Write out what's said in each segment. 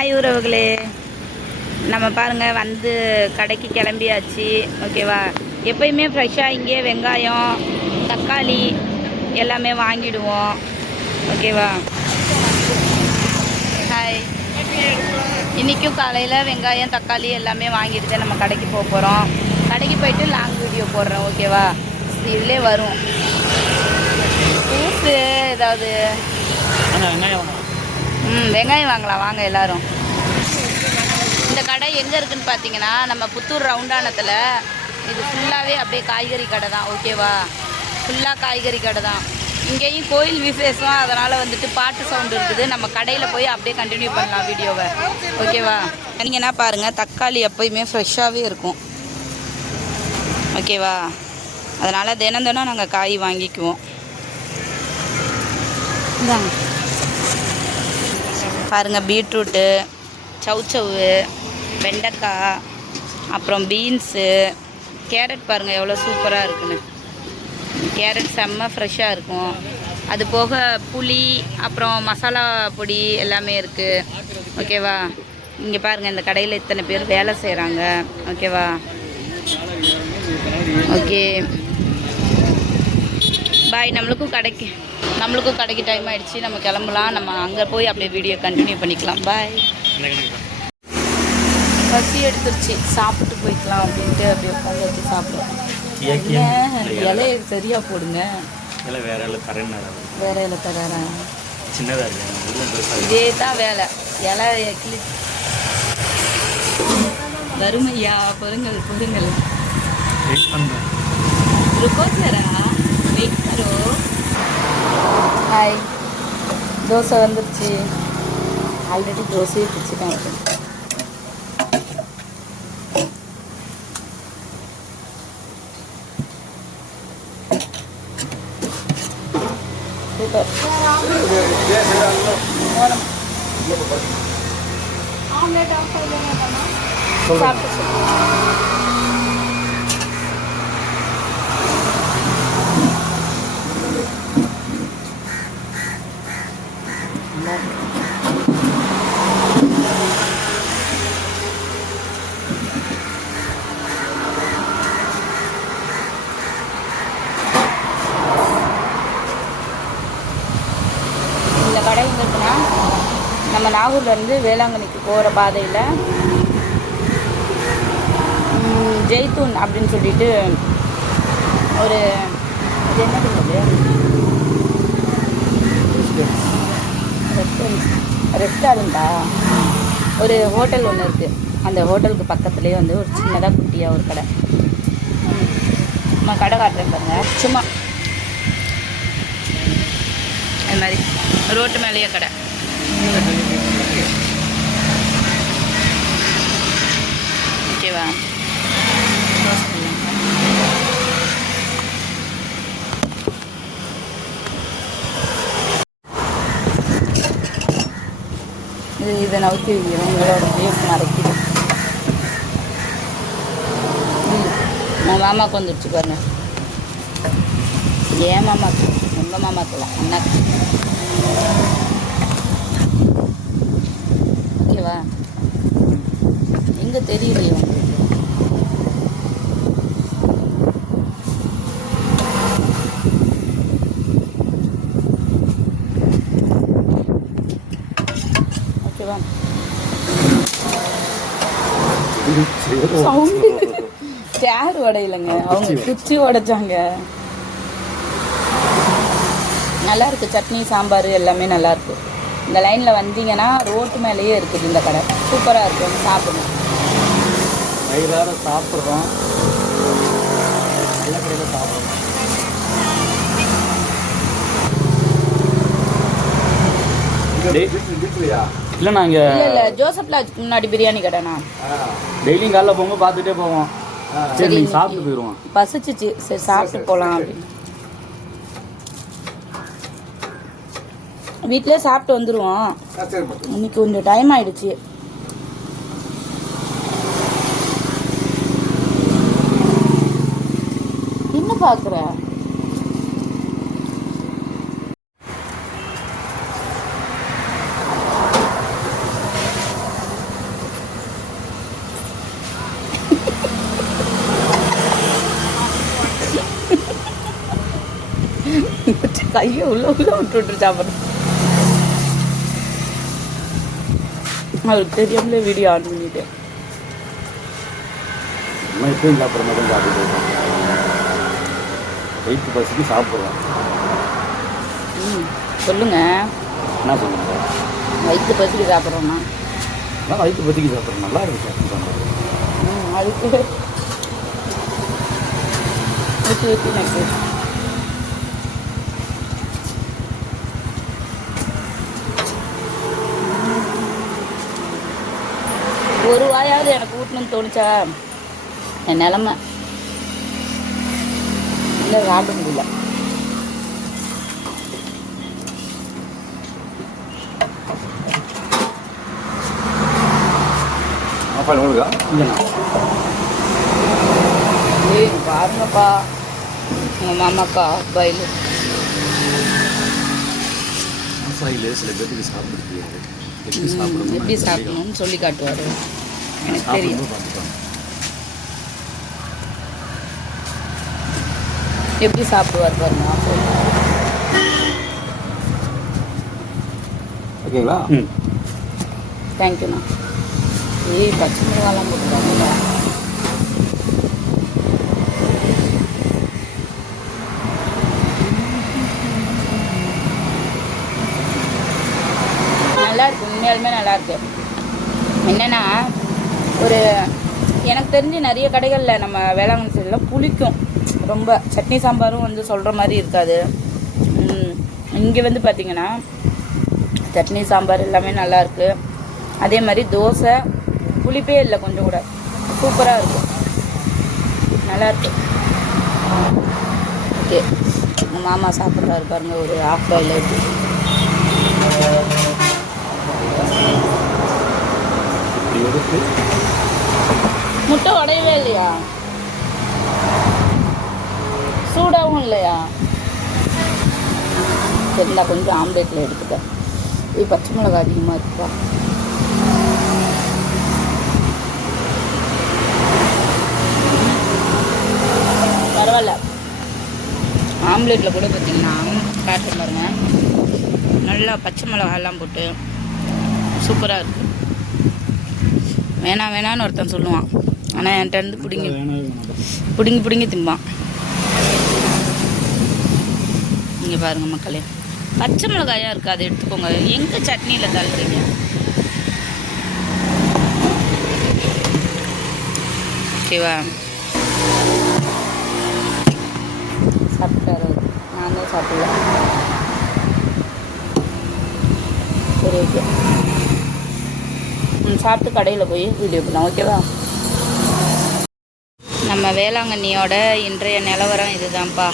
Hi உறவுகளே, நம்ம பாருங்கள் வந்து கடைக்கு கிளம்பியாச்சு. ஓகேவா? எப்பயுமே ஃப்ரெஷ்ஷாக இங்கே வெங்காயம் தக்காளி எல்லாமே வாங்கிடுவோம். ஓகேவா? ஹாய். இன்றைக்கும் காலையில் வெங்காயம் தக்காளி எல்லாமே வாங்கிட்டு தான் நம்ம கடைக்கு போக போகிறோம். கடைக்கு போயிட்டு லாங் வீடியோ போடுறோம். ஓகேவா? இதிலே வரும் ஜூஸு ஏதாவது. வெங்காயம் வாங்கலாம் வாங்க எல்லோரும். இந்த கடை எங்கே இருக்குதுன்னு பார்த்தீங்கன்னா நம்ம புத்தூர் ரவுண்டானத்தில். இது ஃபுல்லாகவே அப்படியே காய்கறி கடை தான். ஓகேவா? ஃபுல்லாக காய்கறி கடை தான். இங்கேயும் கோயில் விசேஷம், அதனால் வந்துட்டு பாட்டு சவுண்டு இருக்குது. நம்ம கடையில் போய் அப்படியே கண்டினியூ பண்ணலாம் வீடியோவை. ஓகேவா? நீங்கள் என்ன பாருங்கள், தக்காளி எப்போயுமே ஃப்ரெஷ்ஷாகவே இருக்கும். ஓகேவா? அதனால் தினம் தினம் நாங்கள் காய் வாங்கிக்குவோம். இந்தாங்க பாருங்கள், பீட்ரூட்டு, சவுச்சவு, வெண்டைக்காய், அப்புறம் பீன்ஸு, கேரட் பாருங்கள் எவ்வளோ சூப்பராக இருக்குன்னு. கேரட் செம்ம ஃப்ரெஷ்ஷாக இருக்கும். அது போக புளி அப்புறம் மசாலா பொடி எல்லாமே இருக்குது. ஓகேவா? இங்கே பாருங்கள், இந்த கடையில் இத்தனை பேர் வேலை செய்கிறாங்க. ஓகேவா? Okay bye. நம்மளுக்கும் கடைக்கு டைம் ஆகிடுச்சு. நம்ம கிளம்பலாம். நம்ம அங்கே போய் அப்படியே வீடியோ கண்டினியூ பண்ணிக்கலாம். பாய். பசி எடுத்துருச்சு, சாப்பிட்டு போய்க்கலாம் அப்படின்ட்டு அப்படியே உட்காந்து வச்சு சாப்பிடுவோம். இலையை சரியாக போடுங்க. வேற இலை தராரா? இதே தான் வேலை. இலையை கிளி வறுமையா? பொருங்கள் रुको जरा, वेट करो. हाय. தோசை வந்துருச்சு. ஆல்ரெடி தோசையை பிடிச்சிட்டேன். சூப்பர். ஆம்லெட் ஆஃப் பண்ணுங்க. சாப்பிட்டு இந்த கடை எங்கே இருக்குன்னா, நம்ம நாகூர்லேருந்து வேளாங்கண்ணிக்கு போகிற பாதையில் ஜெய்தூன் அப்படின்னு சொல்லிட்டு ஒரு என்ன ரெஸ்டாரண்ட்டா ஒரு ஹோட்டல் ஒன்று இருக்குது. அந்த ஹோட்டலுக்கு பக்கத்துலேயே வந்து ஒரு சின்னதாக குட்டியாக ஒரு கடை. நான் கடை காட்டுறேன் பாருங்க. சும்மா அது மாதிரி ரோட்டு மேலேயே கடை. ஓகேவா? இதை நவுத்தி வைக்கிறோம். உங்களோட வேஸ்ட் மறைக்குது. உங்கள் மாமாவுக்கு வந்துடுச்சு பாருங்க. ஏன் மாமாக்கு? உங்கள் மாமாக்குலாம் அண்ணாக்கு. ஓகேவா? எங்கே தெரியலையே உங்களுக்கு? ஓகேவா? சவுண்டு சேர் உடையிலங்க, அவங்க குச்சி உடைச்சாங்க. நல்லா இருக்கு. சட்னி சாம்பார் எல்லாமே நல்லா இருக்கு. இந்த லைனில் வந்தீங்கன்னா ரோட்டு மேலேயே இருக்குது இந்த கடை. சூப்பராக இருக்கு. வந்து சாப்பிடணும். வயிறார சாப்பிட்றோம். நல்ல கடையில் சாப்பிட்றோம். இல்லை நாங்கள் இல்லை ஜோசப் லாட்ஜுக்கு முன்னாடி பிரியாணி கடைண்ணா. டெய்லியும் காலைல போகும்போது பார்த்துட்டே போவோம். சரி நீங்கள் சாப்பிட்டு போயிடுவோம். பசிச்சிச்சு, சரி சாப்பிட்டு போகலாம் அப்படின்னு. வீட்டிலே சாப்பிட்டு வந்துடுவோம். இன்னைக்கு கொஞ்சம் டைம் ஆயிடுச்சு. என்ன பார்க்குற? கையை உள்ள விட்டு சாப்பிட்றேன். அவருக்கு தெரியாமலே வீடியோ ஆன் பண்ணிட்டேன். நம்ம எப்பயும் சாப்பிட்ற மாதிரி தான் சாப்பிட்டு வயிற்று பசிக்கு சாப்பிட்றோம். சொல்லுங்க, என்ன சொல்லுங்க? வயிற்று பசிக்கு சாப்பிட்றோன்னா அதான் வயிற்று பசிக்கு சாப்பிட்றோம். நல்லா இருக்கு சாப்பிட்றோம். அதுக்கு ஊற்றி ஊற்றி எனக்கு ஒரு வாயாவது எனக்கு ஊட்டணும்னு தோணுச்சா என் நிலமை இல்லை, சாப்பிட முடியல. அப்பா உங்களுக்கா இல்லைண்ணா? ஏய் பாருங்கப்பா, உங்கள் மாமாக்கா பாயில் ஆஃபாயில் சில பேருக்கு சாப்பிட தெரியாது. எப்படி சாப்பிடணும்னு சொல்லி காட்டுவார். எனக்கு தெரியும் எப்படி சாப்பிடுவார் பாருங்க. ஓகேங்களா? தேங்க்யூண்ணா. ஏய் பச்சை மிளகாலாம் போட்டுருவாங்க. நல்லாயிருக்கு, உண்மையாலுமே நல்லாயிருக்கு. என்னென்னா ஒரு எனக்கு தெரிஞ்சு நிறைய கடைகளில் நம்ம வேளாங்கண்ணி சைடெலாம் புளிக்கும் ரொம்ப. சட்னி சாம்பாரும் வந்து சொல்கிற மாதிரி இருக்காது. இங்கே வந்து பார்த்திங்கன்னா சட்னி சாம்பார் எல்லாமே நல்லாயிருக்கு. அதே மாதிரி தோசை புளிப்பே இல்லை கொஞ்சம் கூட, சூப்பராக இருக்கும், நல்லாயிருக்கு. ஓகே, உங்கள் மாமா சாப்பிட்றாரு பாருங்க ஒரு ஆஃப் பாயில் இருக்குது. முட்டை உடையவே இல்லையா? சூடாகவும் இல்லையா? சரிங்களா, கொஞ்சம் ஆம்லேட்டில் எடுத்துட்டேன். இது பச்சை மிளகா அதிகமாக இருக்குப்பா. பரவாயில்ல, ஆம்லேட்டில் கூட பார்த்தீங்கன்னா காட்டுற பாருங்க, நல்லா பச்சை மிளகாலாம் போட்டு சூப்பராக இருக்குது. வேணான்னு ஒருத்தன் சொல்லுவான், ஆனால் என்கிட்ட இருந்து பிடுங்கி திம்பான். இங்கே பாருங்க மக்களே, பச்சை மிளகாயாக இருக்குது, அதை எடுத்துக்கோங்க. எங்கே சட்னியில் தள்ளுறீங்க? ஓகேவா? சாப்பிட்டாரு, நான் தான் சாப்பிடல. சரி ஓகே, சாப்பிட்டு கடையில் போய் வீடியோ பண்ணலாம். ஓகேவா? நம்ம வேளாங்கண்ணியோட இன்றைய நிலவரம் இதுதான்ப்பா.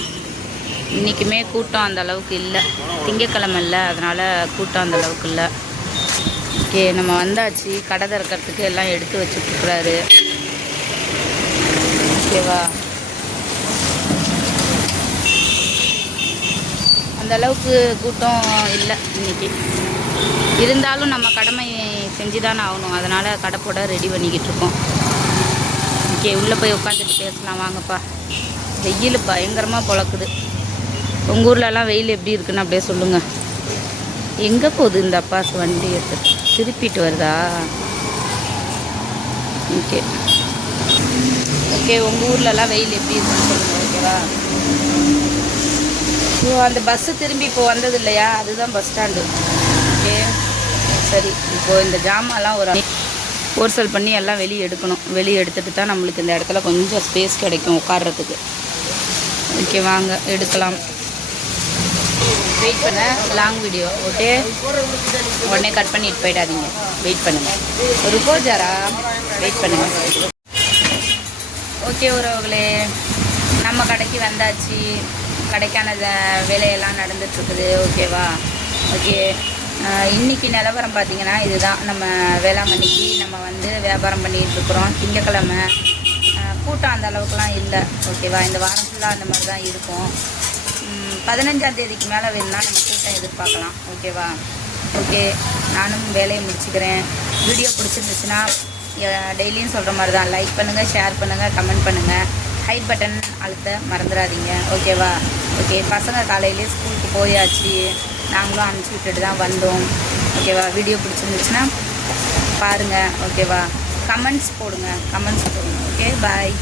இன்றைக்குமே கூட்டம் அந்த அளவுக்கு இல்லை, திங்கக்கிழமை இல்லை, அதனால் கூட்டம் அந்த அளவுக்கு இல்லை. ஓகே, நம்ம வந்தாச்சு. கடை திறக்கிறதுக்கு எல்லாம் எடுத்து வச்சுட்ருக்குறாரு. ஓகேவா? அந்த அளவுக்கு கூட்டம் இல்லை இன்றைக்கி. இருந்தாலும் நம்ம கடமை செஞ்சு தானே ஆகணும், அதனால் கடை போட ரெடி பண்ணிக்கிட்டு இருக்கோம். ஓகே, உள்ளே போய் உட்காந்துட்டு பேசலாம் வாங்கப்பா. வெயில் பயங்கரமாக பொழக்குது. உங்கள் ஊர்லலாம் வெயில் எப்படி இருக்குன்னு அப்படியே சொல்லுங்கள். எங்கே போகுது இந்த அப்பாஸ் வண்டி எடுத்து திருப்பிட்டு வருதா? ஓகே ஓகே, உங்கள் ஊர்லலாம் வெயில் எப்படி இருக்குன்னு சொல்லுங்கள். ஓகேவா? ஸோ அந்த பஸ்ஸு திரும்பி இப்போ வந்தது இல்லையா, அதுதான் பஸ் ஸ்டாண்டு. ஓகே சரி, இப்போது இந்த ஜாமான்லாம் ஒரு ஹோல்சேல் பண்ணி எல்லாம் வெளியே எடுக்கணும். வெளியே எடுத்துகிட்டு தான் நம்மளுக்கு இந்த இடத்துல கொஞ்சம் ஸ்பேஸ் கிடைக்கும் உட்கார்றதுக்கு. ஓகே வாங்க எடுக்கலாம். வெயிட் பண்ண லாங் வீடியோ. ஓகே, உடனே கட் பண்ணிட்டு போயிடாதீங்க, வெயிட் பண்ணுங்கள். ஒரு கோஜாரா வெயிட் பண்ணுங்கள். ஓகே உறவுகளே, நம்ம கடைக்கு வந்தாச்சு. கடைக்கான வேலையெல்லாம் நடந்துட்டுருக்குது. ஓகேவா? ஓகே, இன்றைக்கி நிலவரம் பார்த்திங்கன்னா இதுதான். நம்ம வேளாங்கண்ணிக்கு நம்ம வந்து வியாபாரம் பண்ணிகிட்ருக்குறோம். திங்கக்கிழமை கூட்டம் அந்த அளவுக்குலாம் இல்லை. ஓகேவா? இந்த வாரம் ஃபுல்லாக அந்த மாதிரி தான் இருக்கும். 15ஆம் தேதிக்கு மேலே வேணும்னா நம்ம கூட்டம் எதிர்பார்க்கலாம். ஓகேவா? ஓகே, நானும் வேலையை முடிச்சுக்கிறேன். வீடியோ பிடிச்சிருந்துச்சுன்னா டெய்லியும் சொல்கிற மாதிரி தான், லைக் பண்ணுங்கள், ஷேர் பண்ணுங்கள், கமெண்ட் பண்ணுங்கள். ஹைட் பட்டன் அழுத்த மறந்துடாதீங்க. ஓகேவா? ஓகே, பசங்க காலையிலே ஸ்கூலுக்கு போயாச்சு, நாங்களும் அனுப்பிச்சி விட்டுட்டு தான் வந்தோம். ஓகேவா? வீடியோ பிடிச்சிருந்துச்சுன்னா பாருங்கள். ஓகேவா? கமெண்ட்ஸ் போடுங்க. ஓகே, பாய்.